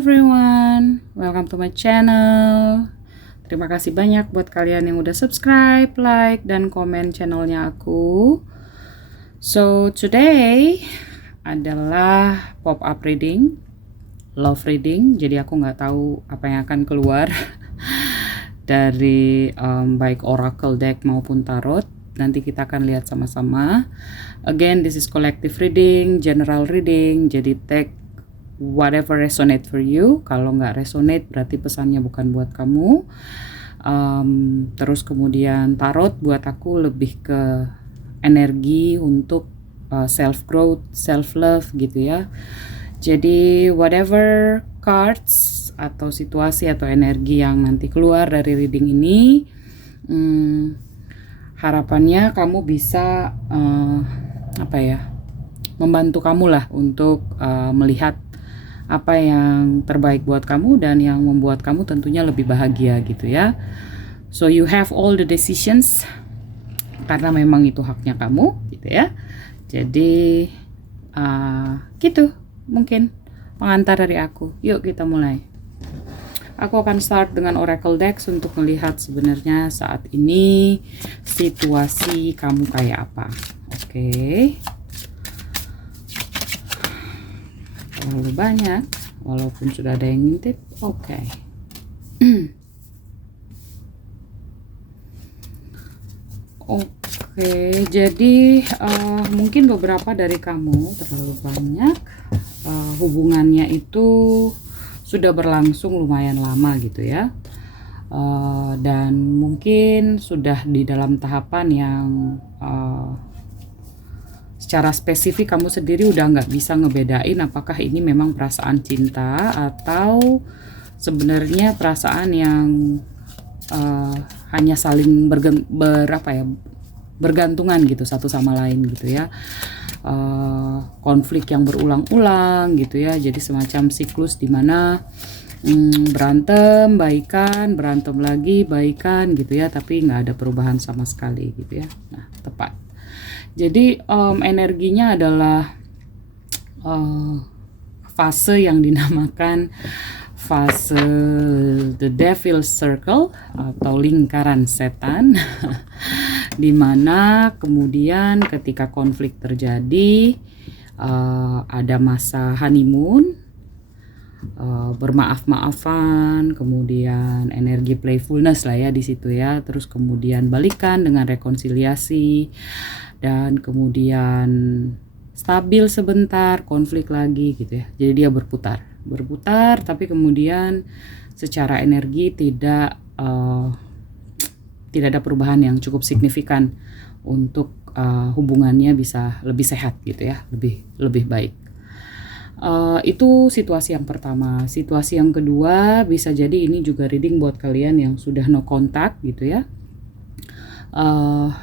everyone, welcome to my channel. Terima kasih banyak buat kalian yang udah subscribe, like, dan komen channelnya aku. So today adalah pop-up reading, love reading. Jadi aku nggak tahu apa yang akan keluar dari baik oracle deck maupun tarot. Nanti kita akan lihat sama-sama. Again, this is collective reading, general reading. Jadi take whatever resonate for you. Kalau nggak resonate berarti pesannya bukan buat kamu. Terus kemudian tarot buat aku lebih ke energi untuk self growth, self love gitu ya. Jadi whatever cards atau situasi atau energi yang nanti keluar dari reading ini, harapannya kamu bisa membantu kamu lah untuk melihat apa yang terbaik buat kamu dan yang membuat kamu tentunya lebih bahagia gitu ya. So you have all the decisions karena memang itu haknya kamu gitu ya. Jadi gitu mungkin pengantar dari aku. Yuk kita mulai. Aku akan start dengan Oracle Decks untuk melihat sebenarnya saat ini situasi kamu kayak apa. Oke. Terlalu banyak, walaupun sudah ada yang ngintip. Oke. Oke, jadi mungkin beberapa dari kamu terlalu banyak hubungannya itu sudah berlangsung lumayan lama gitu ya, dan mungkin sudah di dalam tahapan yang secara spesifik kamu sendiri udah nggak bisa ngebedain apakah ini memang perasaan cinta atau sebenarnya perasaan yang hanya saling bergantungan gitu satu sama lain gitu ya. Konflik yang berulang-ulang gitu ya, jadi semacam siklus di mana berantem, baikan, berantem lagi, baikan gitu ya, tapi nggak ada perubahan sama sekali gitu ya. Nah, tepat. Jadi energinya adalah fase yang dinamakan fase the devil's circle atau lingkaran setan, dimana kemudian ketika konflik terjadi ada masa honeymoon, bermaaf-maafan, kemudian energi playfulness lah ya di situ ya, terus kemudian balikan dengan rekonsiliasi, dan kemudian stabil sebentar, konflik lagi gitu ya. Jadi dia berputar, tapi kemudian secara energi tidak ada perubahan yang cukup signifikan untuk hubungannya bisa lebih sehat gitu ya, lebih baik. Itu situasi yang pertama. Situasi yang kedua bisa jadi ini juga reading buat kalian yang sudah no contact gitu ya,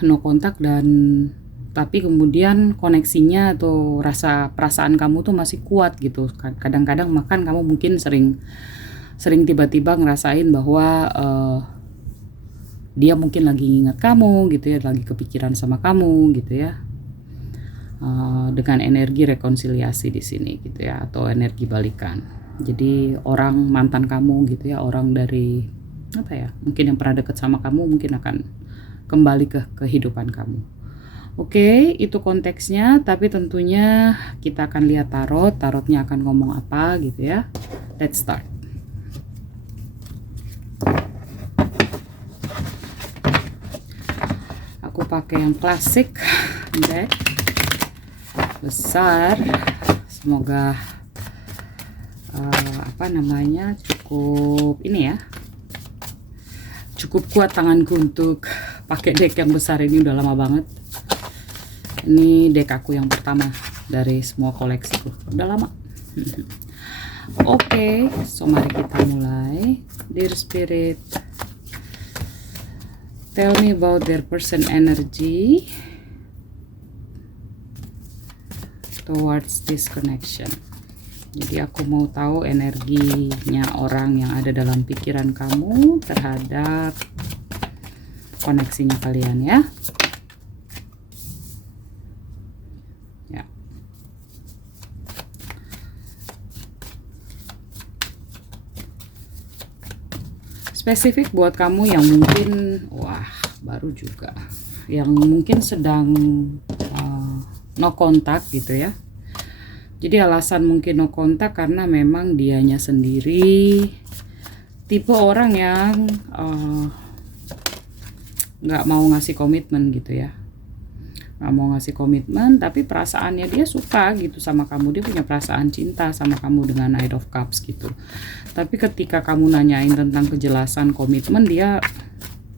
no contact, dan tapi kemudian koneksinya atau rasa perasaan kamu tuh masih kuat gitu. Kadang-kadang makan kamu mungkin sering tiba-tiba ngerasain bahwa dia mungkin lagi ingat kamu gitu ya, lagi kepikiran sama kamu gitu ya, dengan energi rekonsiliasi di sini gitu ya, atau energi balikan. Jadi orang mantan kamu gitu ya, orang dari mungkin yang pernah deket sama kamu mungkin akan kembali ke kehidupan kamu. Oke, itu konteksnya, tapi tentunya kita akan lihat tarotnya akan ngomong apa gitu ya. Let's start. Aku pakai yang klasik deck besar, semoga cukup ini ya, cukup kuat tanganku untuk pakai deck yang besar ini. Udah lama banget. Ini deck aku yang pertama dari semua koleksiku, udah lama. Oke, so mari kita mulai. Dear Spirit, tell me about their person energy towards this connection. Jadi aku mau tahu energinya orang yang ada dalam pikiran kamu terhadap koneksinya kalian ya. spesifik buat kamu yang mungkin baru juga, yang mungkin sedang no kontak gitu ya. Jadi alasan mungkin no kontak karena memang dianya sendiri tipe orang yang nggak mau ngasih komitmen gitu ya, nggak mau ngasih komitmen, tapi perasaannya dia suka gitu sama kamu, dia punya perasaan cinta sama kamu dengan Knight of Cups gitu. Tapi ketika kamu nanyain tentang kejelasan komitmen, dia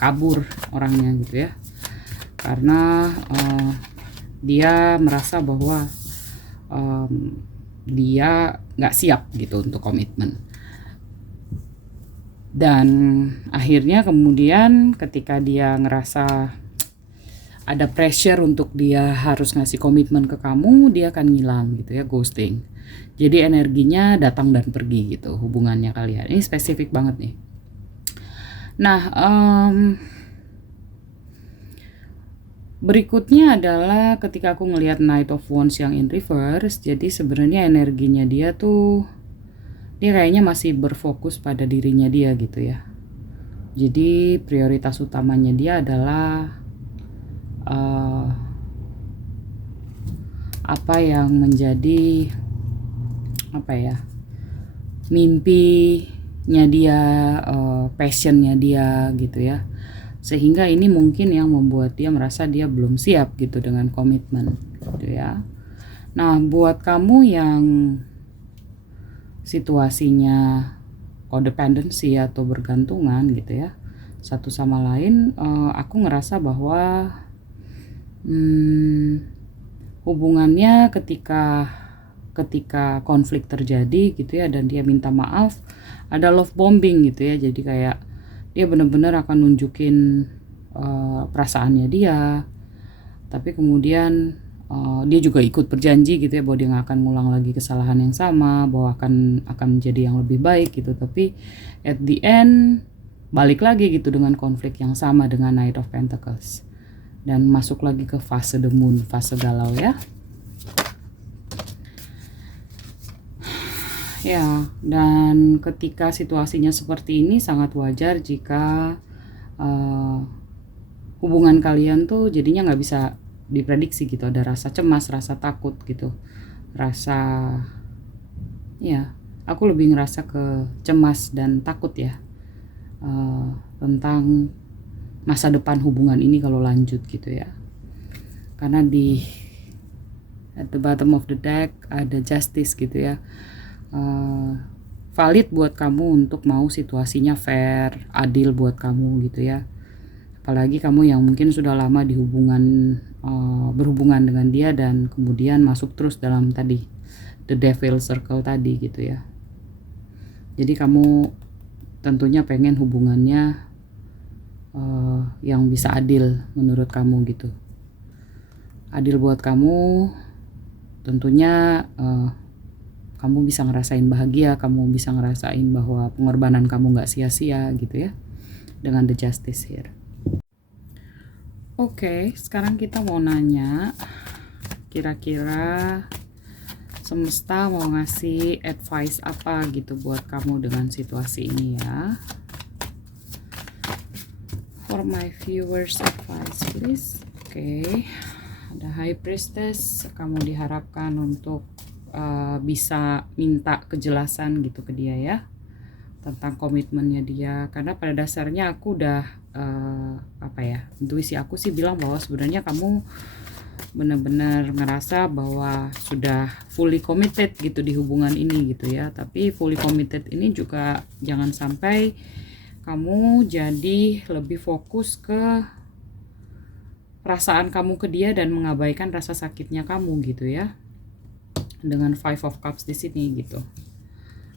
kabur orangnya gitu ya, karena dia merasa bahwa dia nggak siap gitu untuk komitmen. Dan akhirnya kemudian ketika dia ngerasa ada pressure untuk dia harus ngasih komitmen ke kamu, dia akan ngilang gitu ya, ghosting. Jadi energinya datang dan pergi gitu hubungannya kalian. Ini spesifik banget nih. Nah, berikutnya adalah ketika aku ngelihat Knight of Wands yang in reverse, jadi sebenarnya energinya dia tuh, dia kayaknya masih berfokus pada dirinya dia gitu ya. Jadi prioritas utamanya dia adalah apa yang menjadi mimpinya dia, passionnya dia gitu ya. Sehingga ini mungkin yang membuat dia merasa dia belum siap gitu dengan komitmen gitu ya. Nah, buat kamu yang situasinya codependency atau bergantungan gitu ya satu sama lain, aku ngerasa bahwa hubungannya ketika konflik terjadi gitu ya dan dia minta maaf, ada love bombing gitu ya. Jadi kayak dia benar-benar akan nunjukin perasaannya dia, tapi kemudian dia juga ikut berjanji gitu ya bahwa dia nggak akan ngulang lagi kesalahan yang sama, bahwa akan menjadi yang lebih baik gitu. Tapi at the end balik lagi gitu dengan konflik yang sama dengan Knight of Pentacles dan masuk lagi ke fase the moon, fase galau ya. Ya, dan ketika situasinya seperti ini sangat wajar jika hubungan kalian tuh jadinya nggak bisa diprediksi gitu. Ada rasa cemas, rasa takut gitu, rasa, ya aku lebih ngerasa ke cemas dan takut ya, tentang masa depan hubungan ini kalau lanjut gitu ya. Karena at the bottom of the deck ada justice gitu ya. Valid buat kamu untuk mau situasinya fair, adil buat kamu gitu ya. Apalagi kamu yang mungkin sudah lama di berhubungan dengan dia dan kemudian masuk terus dalam tadi the devil circle tadi gitu ya. Jadi kamu tentunya pengen hubungannya yang bisa adil menurut kamu gitu. Adil buat kamu tentunya kamu bisa ngerasain bahagia, kamu bisa ngerasain bahwa pengorbanan kamu gak sia-sia gitu ya dengan the justice here. Oke, sekarang kita mau nanya, kira-kira semesta mau ngasih advice apa gitu buat kamu dengan situasi ini ya. For my viewers, advice please. Oke, ada High Priestess, kamu diharapkan untuk bisa minta kejelasan gitu ke dia ya tentang komitmennya dia, karena pada dasarnya aku udah intuisi aku sih bilang bahwa sebenarnya kamu benar-benar ngerasa bahwa sudah fully committed gitu di hubungan ini gitu ya. Tapi fully committed ini juga jangan sampai kamu jadi lebih fokus ke perasaan kamu ke dia dan mengabaikan rasa sakitnya kamu gitu ya, dengan Five of Cups di sini gitu.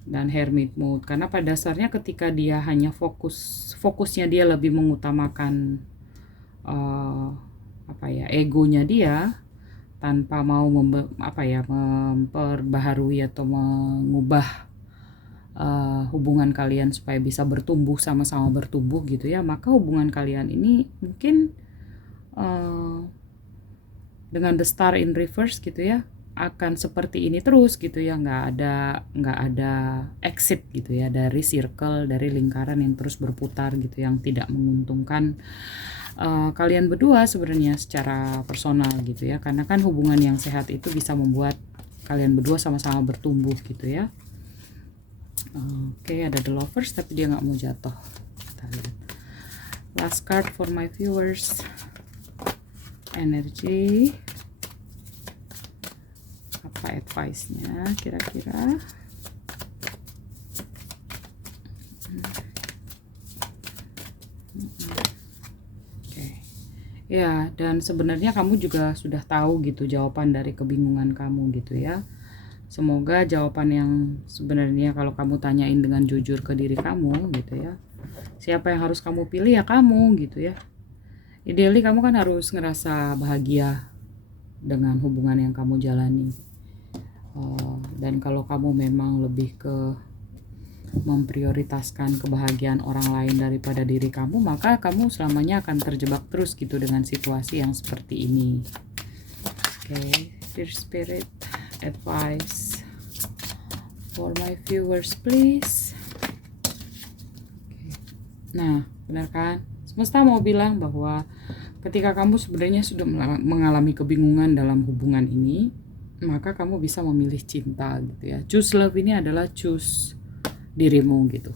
Dan Hermit mode, karena pada dasarnya ketika dia hanya fokusnya dia lebih mengutamakan egonya dia tanpa mau memperbaharui atau mengubah hubungan kalian supaya bisa bertumbuh, sama-sama bertumbuh gitu ya, maka hubungan kalian ini mungkin dengan the star in reverse gitu ya, akan seperti ini terus gitu ya, nggak ada exit gitu ya dari circle, dari lingkaran yang terus berputar gitu, yang tidak menguntungkan kalian berdua sebenarnya secara personal gitu ya, karena kan hubungan yang sehat itu bisa membuat kalian berdua sama-sama bertumbuh gitu ya. Oke, ada the lovers tapi dia nggak mau jatuh. Kita lihat last card for my viewers. Energy, apa advice-nya kira-kira? Oke. Ya, dan sebenarnya kamu juga sudah tahu gitu jawaban dari kebingungan kamu gitu ya. Semoga jawaban yang sebenarnya kalau kamu tanyain dengan jujur ke diri kamu gitu ya, siapa yang harus kamu pilih ya kamu gitu ya. Ideally kamu kan harus ngerasa bahagia dengan hubungan yang kamu jalani. Dan kalau kamu memang lebih ke memprioritaskan kebahagiaan orang lain daripada diri kamu, maka kamu selamanya akan terjebak terus gitu dengan situasi yang seperti ini. Oke, dear spirit, advice for my viewers please. Nah, benar kan? Semesta mau bilang bahwa ketika kamu sebenarnya sudah mengalami kebingungan dalam hubungan ini, maka kamu bisa memilih cinta gitu ya. Choose love ini adalah choose dirimu gitu.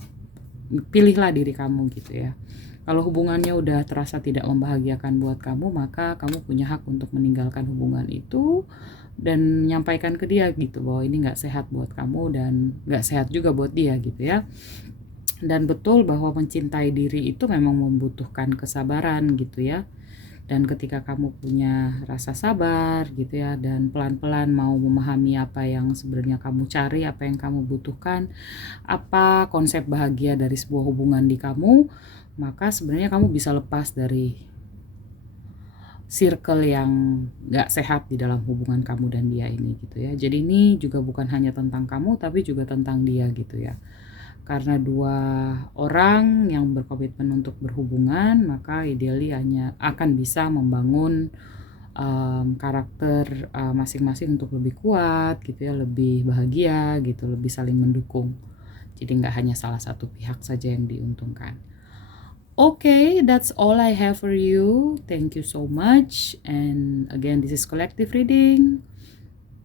Pilihlah diri kamu gitu ya. Kalau hubungannya udah terasa tidak membahagiakan buat kamu, maka kamu punya hak untuk meninggalkan hubungan itu dan menyampaikan ke dia gitu bahwa ini nggak sehat buat kamu dan nggak sehat juga buat dia gitu ya. Dan betul bahwa mencintai diri itu memang membutuhkan kesabaran gitu ya. Dan ketika kamu punya rasa sabar gitu ya, dan pelan-pelan mau memahami apa yang sebenarnya kamu cari, apa yang kamu butuhkan, apa konsep bahagia dari sebuah hubungan di kamu, maka sebenarnya kamu bisa lepas dari circle yang gak sehat di dalam hubungan kamu dan dia ini gitu ya. Jadi ini juga bukan hanya tentang kamu tapi juga tentang dia gitu ya. Karena dua orang yang berkomitmen untuk berhubungan, maka ideally hanya akan bisa membangun karakter masing-masing untuk lebih kuat gitu ya, lebih bahagia gitu, lebih saling mendukung. Jadi nggak hanya salah satu pihak saja yang diuntungkan. Okay, that's all I have for you. Thank you so much. And again, this is collective reading.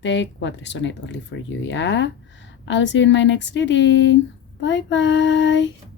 Take what resonate only for you ya. I'll see you in my next reading. Bye bye.